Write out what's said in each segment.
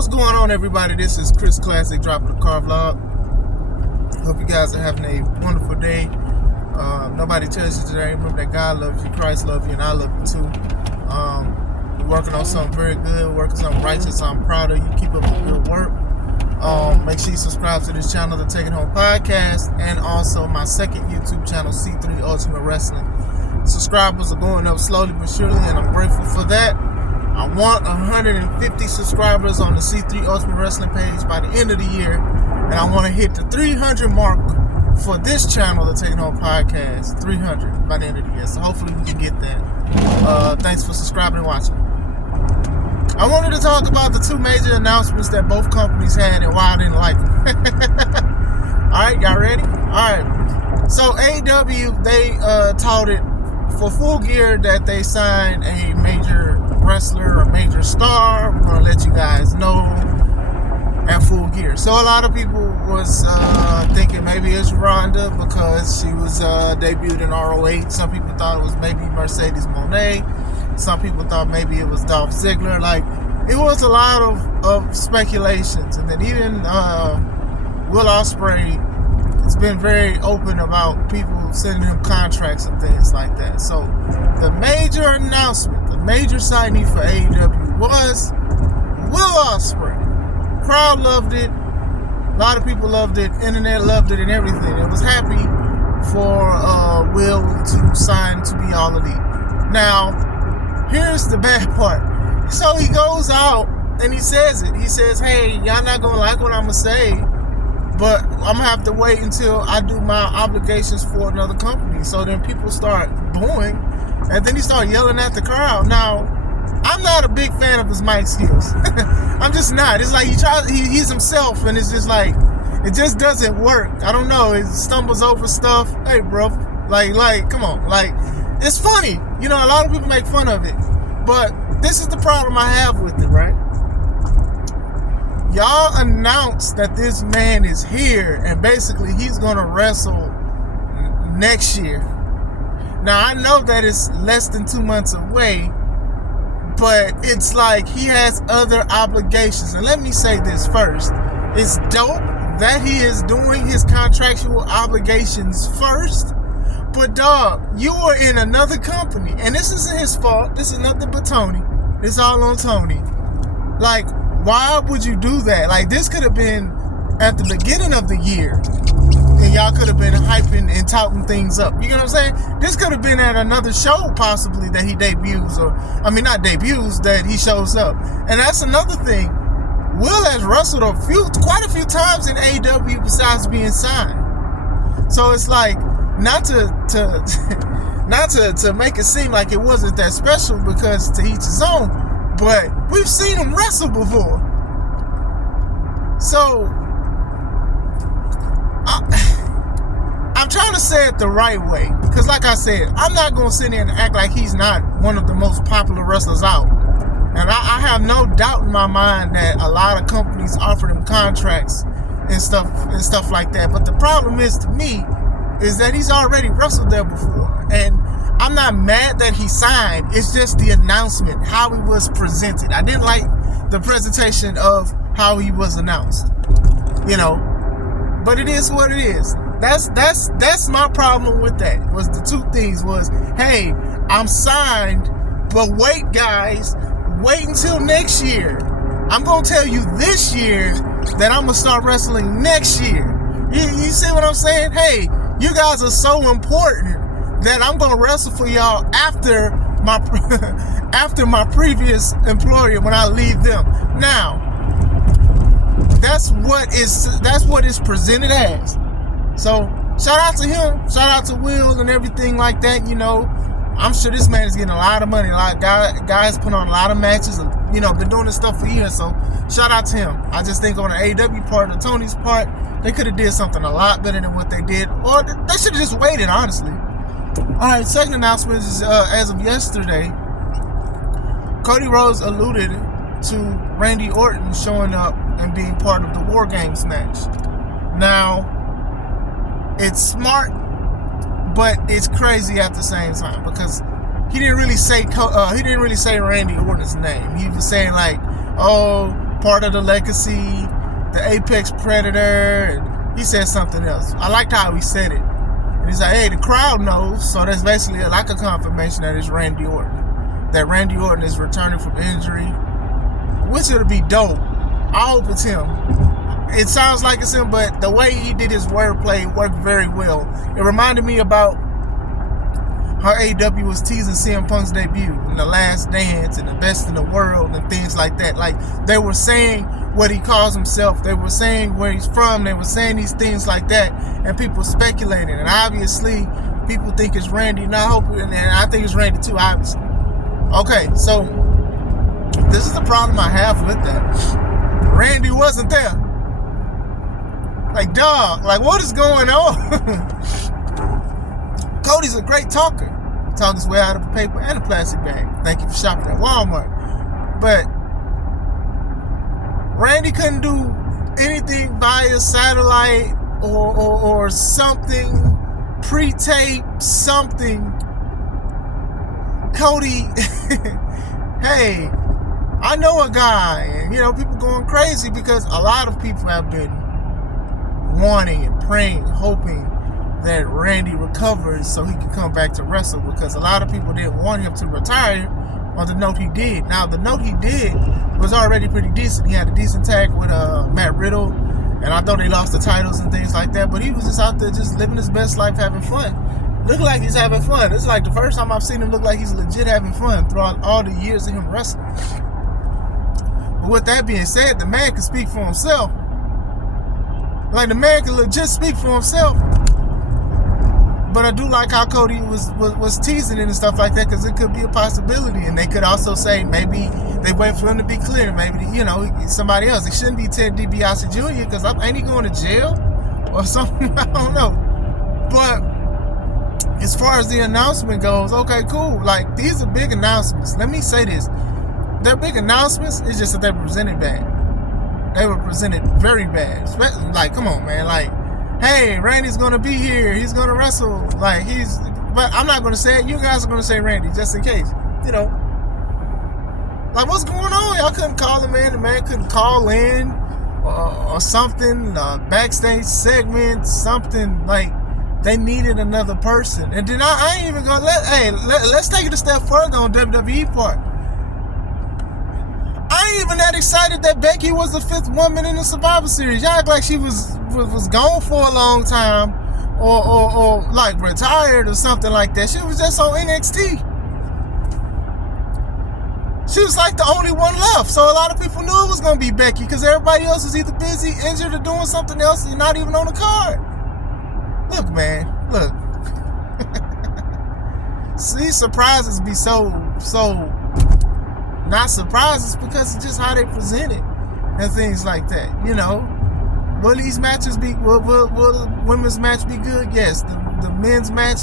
What's going on, everybody? This is Chris Classic dropping the car vlog. Hope you guys are having a wonderful day. Nobody tells you today. Remember that God loves you, Christ loves you, and I love you too. We're working on something very good, working something righteous. I'm proud of you. Keep up the good work. Make sure you subscribe to this channel, the Taking Home Podcast, and also my second YouTube channel, C3 Ultimate Wrestling. Subscribers are going up slowly but surely, and I'm grateful for that. I want 150 subscribers on the C3 Ultimate Wrestling page by the end of the year, and I want to hit the 300 mark for this channel, the Taking Home Podcast, 300 by the end of the year. So hopefully we can get that. Thanks for subscribing and watching. I wanted to talk about the two major announcements that both companies had and why I didn't like them. Alright, y'all ready? Alright. So AEW, they touted for Full Gear that they signed a major wrestler or major star. We're gonna let you guys know at Full Gear. So a lot of people was thinking maybe it's Ronda because she was debuted in ROH. Some people thought it was maybe Mercedes Moné. Some people thought maybe it was Dolph Ziggler. Like, it was a lot of speculations. And then even Will Ospreay has been very open about people sending him contracts and things like that. So the major announcement, the major signing for AEW was Will Ospreay. Crowd loved it. A lot of people loved it. Internet loved it and everything. It was happy for Will to sign to be All Elite. Now, here's the bad part. So he goes out and he says it. He says, hey, y'all not going to like what I'm going to say, but I'm going to have to wait until I do my obligations for another company. So then people start booing, and then he started yelling at the crowd. Now, I'm not a big fan of his mic skills. I'm just not. It's like he's himself, and it's just like, it just doesn't work. I don't know. He stumbles over stuff. Hey, bro. Like, come on. Like, it's funny. You know, a lot of people make fun of it. But this is the problem I have with it, right? Y'all announced that this man is here, and basically he's going to wrestle next year. Now, I know that it's less than 2 months away, but it's like he has other obligations. And let me say this first. It's dope that he is doing his contractual obligations first. But dog, you are in another company, and this isn't his fault. This is nothing but Tony. It's all on Tony. Like, why would you do that? Like, this could have been at the beginning of the year, and y'all could have been hyping and touting things up. You know what I'm saying? This could have been at another show possibly that he debuts, or I mean not debuts, that he shows up. And that's another thing. Will has wrestled quite a few times in AEW besides being signed. So it's like, not to make it seem like it wasn't that special, because to each his own, but we've seen him wrestle before. So I'm trying to say it the right way, because like I said, I'm not going to sit here and act like he's not one of the most popular wrestlers out. And I have no doubt in my mind that a lot of companies offer him contracts and stuff like that. But the problem is, to me, is that he's already wrestled there before. And I'm not mad that he signed. It's just the announcement, how he was presented. I didn't like the presentation of how he was announced. You know, but it is what it is. That's my problem with that. Was the two things was, hey, I'm signed, but wait, guys, wait until next year. I'm gonna tell you this year that I'm gonna start wrestling next year. You see what I'm saying? Hey, you guys are so important that I'm gonna wrestle for y'all after my previous employer when I leave them. Now, that's what is presented as. So shout out to him, shout out to Will and everything like that. You know, I'm sure this man is getting a lot of money. A lot of guys put on a lot of matches. You know, been doing this stuff for years. So shout out to him. I just think on the AEW part, or Tony's part, they could have did something a lot better than what they did, or they should have just waited, honestly. All right, second announcement is as of yesterday, Cody Rhodes alluded to Randy Orton showing up and being part of the War Games match. Now, it's smart, but it's crazy at the same time, because he didn't really say Randy Orton's name. He was saying like, oh, part of the legacy, the apex predator, and he said something else. I liked how he said it. And he's like, hey, the crowd knows, so that's basically like a confirmation that it's Randy Orton. That Randy Orton is returning from injury, which it'll be dope. I hope it's him. It sounds like it's him, but the way he did his wordplay worked very well. It reminded me about how AEW was teasing CM Punk's debut in The Last Dance and the best in the world and things like that. Like, they were saying what he calls himself. They were saying where he's from. They were saying these things like that, and people speculating. And obviously, people think it's Randy. And I think it's Randy too, obviously. Okay, so this is the problem I have with that. Randy wasn't there. Like, dog, like, what is going on? Cody's a great talker. He talks his way out of a paper and a plastic bag. Thank you for shopping at Walmart. But Randy couldn't do anything via satellite or something, pre-tape, something. Cody, hey, I know a guy, and people going crazy because a lot of people have been wanting and praying, hoping that Randy recovers so he can come back to wrestle, because a lot of people didn't want him to retire on the note he did. Now, the note he did was already pretty decent. He had a decent tag with Matt Riddle, and I thought they lost the titles and things like that, but he was just out there just living his best life, having fun. Look like he's having fun. It's like the first time I've seen him look like he's legit having fun throughout all the years of him wrestling. But with that being said, the man can speak for himself. Like, the man can legit speak for himself. But I do like how Cody was teasing it and stuff like that, because it could be a possibility. And they could also say maybe they wait for him to be clear. Maybe, somebody else. It shouldn't be Ted DiBiase Jr., because ain't he going to jail or something? I don't know. But as far as the announcement goes, okay, cool. Like, these are big announcements. Let me say this. They're big announcements. It's just that they were presented bad. They were presented very bad. Like, come on, man. Like, hey, Randy's going to be here. He's going to wrestle. Like, but I'm not going to say it. You guys are going to say Randy, just in case. Like, what's going on? Y'all couldn't call the man. The man couldn't call in or something. Backstage segment, something. Like, they needed another person. And then I ain't even going to let's take it a step further on WWE part. I ain't even that excited that Becky was the 5th woman in the Survivor Series. Y'all act like she was gone for a long time or like retired or something like that. She was just on NXT. She was like the only one left. So a lot of people knew it was going to be Becky, because everybody else was either busy, injured, or doing something else and not even on the card. Look, man, look. See, surprises be so not surprises, because it's just how they present it and things like that. Will these matches be? Will the women's match be good? Yes. The men's match,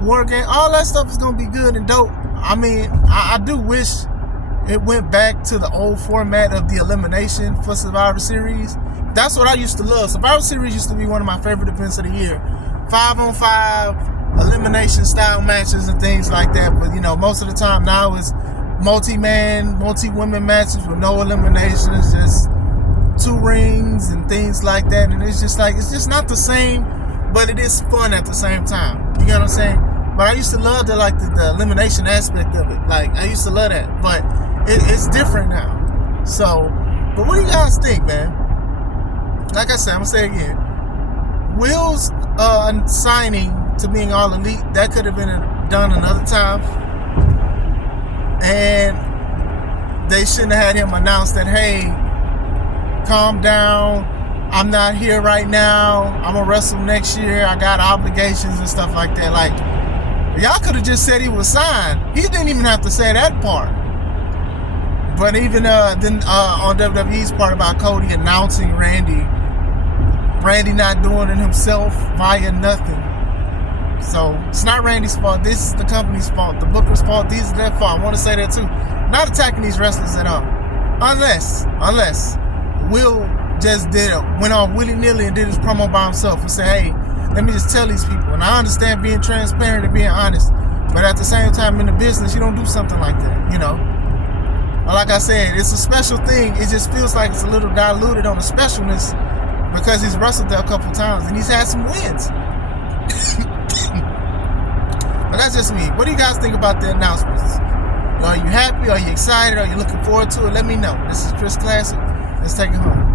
War Game, all that stuff is gonna be good and dope. I mean, I do wish it went back to the old format of the elimination for Survivor Series. That's what I used to love. Survivor Series used to be one of my favorite events of the year. 5-on-5 elimination style matches and things like that. But most of the time now it's multi-man, multi-women matches with no eliminations, just 2 rings and things like that. And it's just not the same, but it is fun at the same time. You get what I'm saying? But I used to love the elimination aspect of it. Like, I used to love that, but it's different now. So, but what do you guys think, man? Like I said, I'm gonna say it again. Will's signing to being All Elite, that could have been done another time. And they shouldn't have had him announce that, hey, calm down, I'm not here right now, I'm gonna wrestle next year, I got obligations and stuff like that. Like, y'all could have just said he was signed. He didn't even have to say that part. But even then on WWE's part about Cody announcing Randy not doing it himself via nothing. So it's not Randy's fault. This is the company's fault. The booker's fault. These are their fault. I want to say that too. Not attacking these wrestlers at all. Unless Will just went on willy-nilly and did his promo by himself and said, hey, let me just tell these people. And I understand being transparent and being honest, but at the same time in the business, you don't do something like that, like I said, it's a special thing. It just feels like it's a little diluted on the specialness because he's wrestled there a couple times and he's had some wins. But that's just me. What do you guys think about the announcements? Are you happy? Are you excited? Are you looking forward to it? Let me know. This is Chris Classic. Let's take it home.